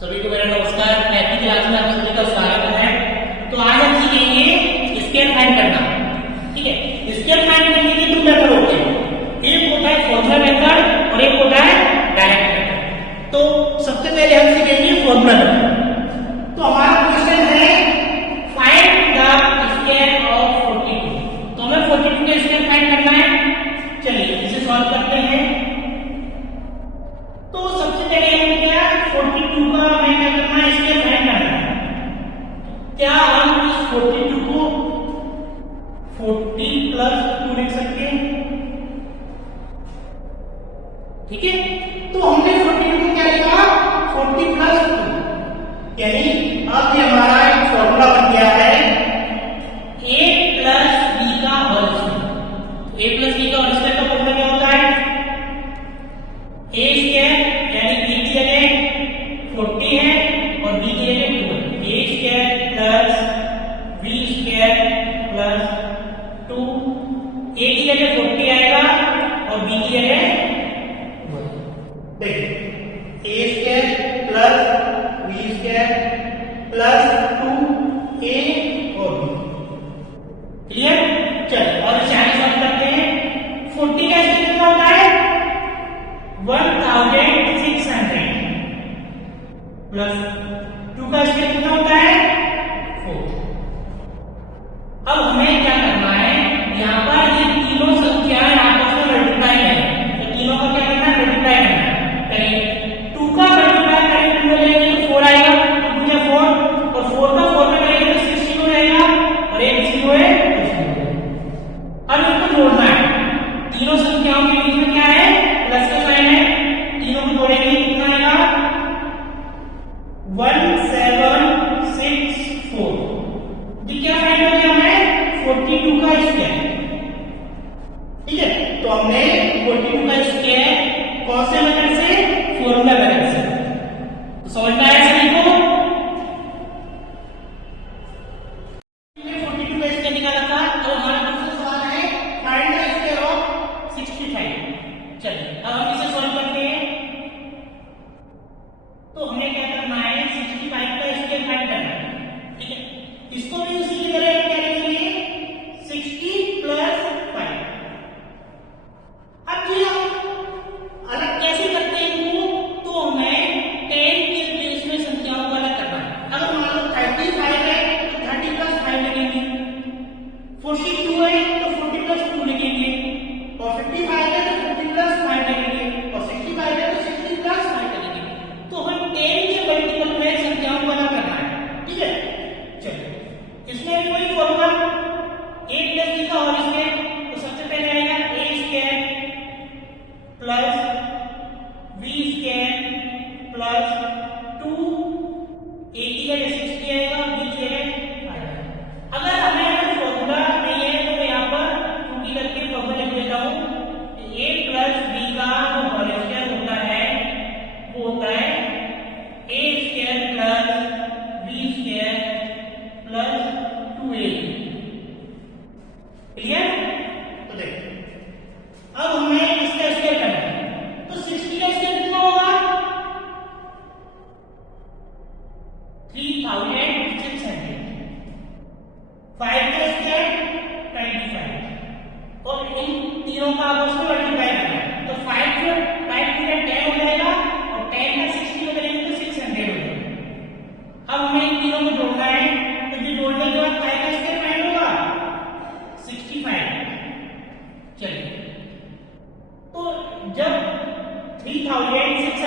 सभी को मेरा नमस्कार। मैथ की क्लास में आप सभी का स्वागत है। तो आज हम सीखेंगे स्केल फाइंड करना। ठीक है, स्केल फाइंड करने के दो मेथड होते हैं, एक होता है फॉर्मूला मेथड और एक होता है डायरेक्ट मेथड। तो सबसे पहले हम सीखेंगे फॉर्मूला मेथड। तो हमारा क्वेश्चन है फाइंड द स्केल ऑफ 42। तो हमें 42 का स्केल फाइंड करना है। चलिए इसे सॉल्व करते हैं। तो सबसे पहले हम क्या 42 का हमें क्या करना है, स्केल फाइंड करना है। क्या हम इस 42 को 40 प्लस 2 लिख सकते हैं? ठीक है, तो हमने 42 को क्या लिखा 40 प्लस 2, यानी अब ये हमारा एक फॉर्मूला बन गया है a प्लस b का whole square. a plus b का होल स्क्वायर का फॉर्मूला क्या होता है? a स्क्वायर यानी b की जगह 40 है और b की जगह 2 है। a square plus b square plus 2, a की जगह 40 आएगा और b की जगह 2। देखिए a square plus b square plus 2a और b। क्लियर? चलो और इसे आगे सॉल्व करते हैं। 40 का स्क्वायर कितना होता है? 1600 प्लस 2 का स्क्वायर कितना होता है? 4। अब हमें क्या करना है, यहाँ पर ये तीनों संख्याएं आपस में मल्टीप्लाई करें। तो तीनों का क्या करना है, मल्टीप्लाई करना है। करेंगे 2 का मल्टीप्लाई करेंगे 2 लेंगे तो 4 आएगा, 2 गुना 4 और 4 का 4 में करेंगे तो 16 हो जाएगा और एक 0 है तो 0 है। अब इनको जोड़ना है। तीनों संख्याओं के बीच में क्या है, प्लस का साइन है। तीनों को जोड़ेंगे कितना आएगा 1764। ये क्या फाइंड हो गया हमें 42 का स्क्वायर। ठीक है, तो हमने 42 का स्क्वायर कौन से मेथड से, फॉर्मूला मेथड से। तो समझ में आया सभी को? 42 का स्क्वायर निकाला था। तो हमारा दूसरा सवाल है फाइंड द स्क्वायर ऑफ 65। चलिए अब हम इसे सॉल्व करते हैं। तो हमें क्या करना है, 65 का स्क्वायर फाइंड करना है। ठीक है, इसको भी उसी की तरह क्या लिखेंगे 60 प्लस 5। अब ये हम अलग कैसे करते हैं इनको, तो हमें 10 के प्लेस में संख्याओं को अलग करना है। अगर मान लो 35 है तो 30 प्लस 5 लिखेंगे, 42 है तो 40 प्लस 2 लिखेंगे, और 55 है तो 50 प्लस 5 लिखेंगे, और 65 है तो 60 प्लस 5 लिखेंगे। तो हमें 10 के मल्टीपल में संख्याओं को अलग करना है। ठीक है, चलिए इसमें कोई फॉर्मूला a प्लस b का होल स्क्वायर। तो सबसे पहले आएगा a square plus b square plus 2, a की जगह 60 आएगा, b की जगह 5 आएगा। अगर हमें फॉर्मूला नहीं है तो मैं यहाँ पर 2 की करके फॉर्मूला लिख देता हूँ। a प्लस b का जो होल स्क्वायर होता है वो होता है a square plus b square plus 2a। Clear? तो देखिए अब हमें इसका स्क्वायर करना है। तो 60 का स्क्वायर कितना होगा 3600, 5 का स्क्वायर 25 और इन तीनों का आपस में मल्टीप्लाई करना है। तो 5 में 10 हो जाएगा और 10 का 60 में करेंगे तो 600 हो जाएगा। अब हमें इन तीनों को जोड़ना है। तो ये जोड़ने के बाद 5 का स्क्वायर फाइंड होगा 65। चलिए तो जब 3600